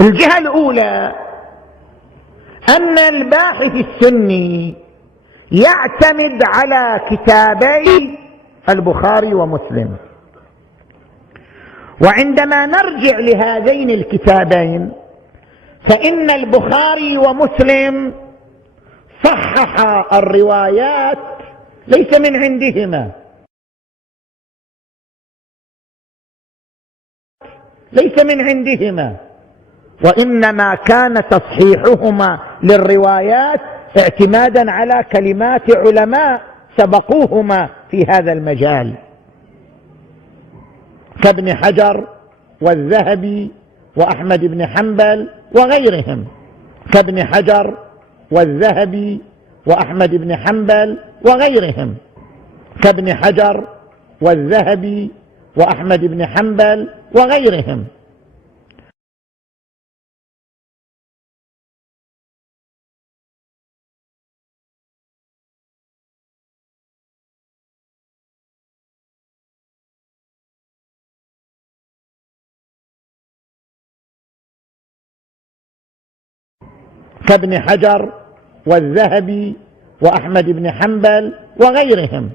الجهة الأولى أن الباحث السني يعتمد على كتابي البخاري ومسلم، وعندما نرجع لهذين الكتابين فإن البخاري ومسلم صححا الروايات ليس من عندهما، وإنما كان تصحيحهما للروايات اعتمادا على كلمات علماء سبقوهما في هذا المجال كابن حجر والذهبي وأحمد بن حنبل وغيرهم، كابن حجر والذهبي وأحمد بن حنبل وغيرهم، كابن حجر والذهبي وأحمد بن حنبل وغيرهم. كابن حجر والذهبي وأحمد بن حنبل وغيرهم.